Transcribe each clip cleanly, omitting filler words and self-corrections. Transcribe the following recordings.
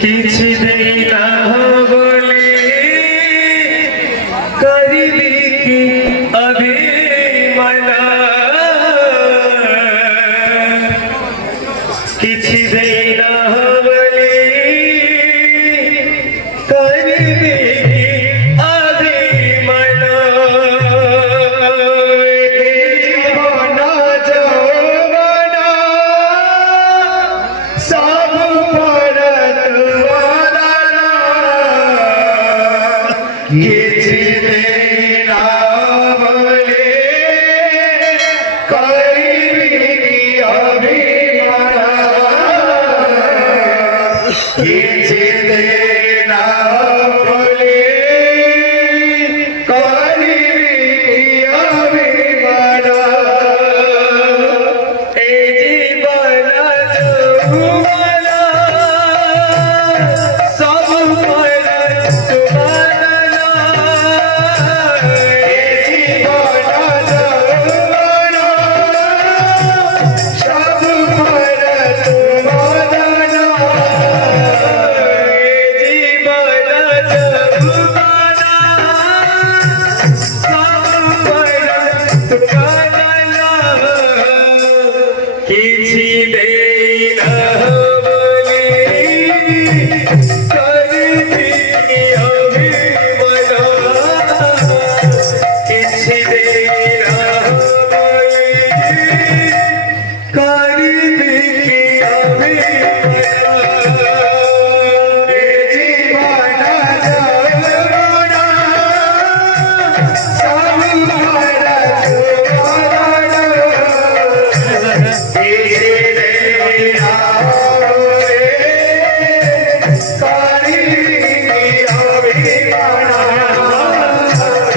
କିଛି ଦେଇନା ବୋଲି କରିବି କି ଅଭିମାନ କିଛି ଦେଇନା ବୋଲି କରିବି କି ଅଭିମାନ ଜୀବନ ଯୌବନ ସବୁ କିଛି ଦେଇନା ବୋଲି କରିବି ଅଭିମାନ କିଛି ଦେଇନା ବୋଲି କରିବି ଅଭିମାନ ଏ ଜୀବନ ଯୌବନ ସବୁ କିଛି ଦେଇନା ବୋଲି କରିବି ଅଭିମାନ କିଛି ଦେଇନା ବୋଲି କରିବି ଅଭିମାନ ଜୀବନ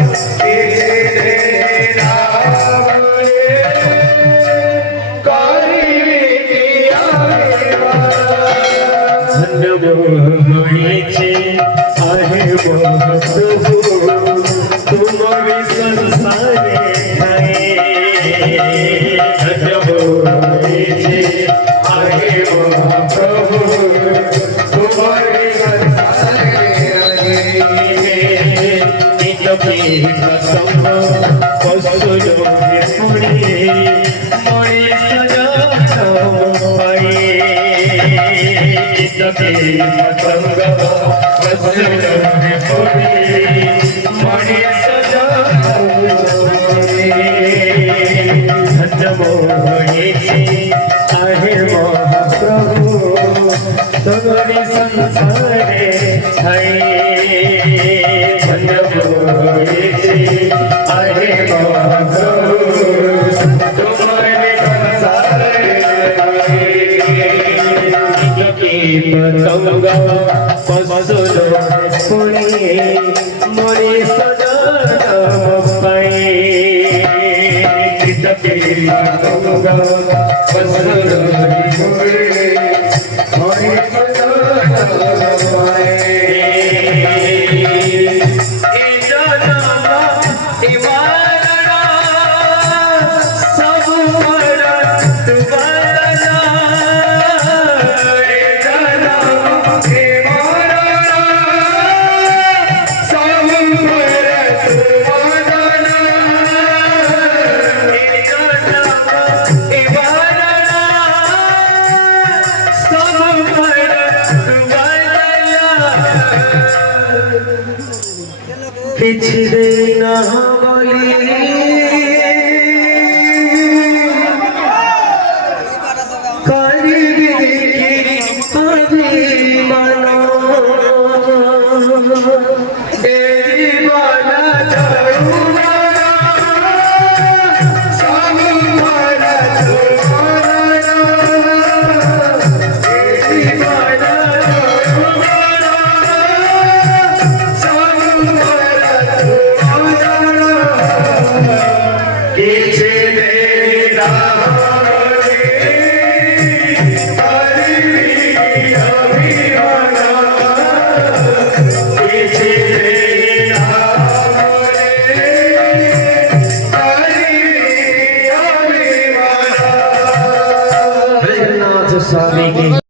ଯୌବନ ସବୁ होईचे आहे प्रभु तुम्हारी संसारे आहे होईचे आहे प्रभु तुम्हारी संसारे आहे इतकी प्रसंग पसुलो पुणी मणि सजा पाई इतकी प्रसंग पसुलो पुणी मणि सजा धन्य मोहिनी आहे महाप्रभु तुम्हारी संसारे है धन्य मोहिनी आहे महाप्रभु तुम्हारी संसारे पतंग पसुलो पुणी मणि सजा पाई पतंग पसुलो पुणी मणि सजा पाई କିଛି ଦେଇନା ବୋଲି କରିବି କି ଅଭିମାନ ଏ ଜୀବନ ଯୌବନ ସବୁ स्वामी की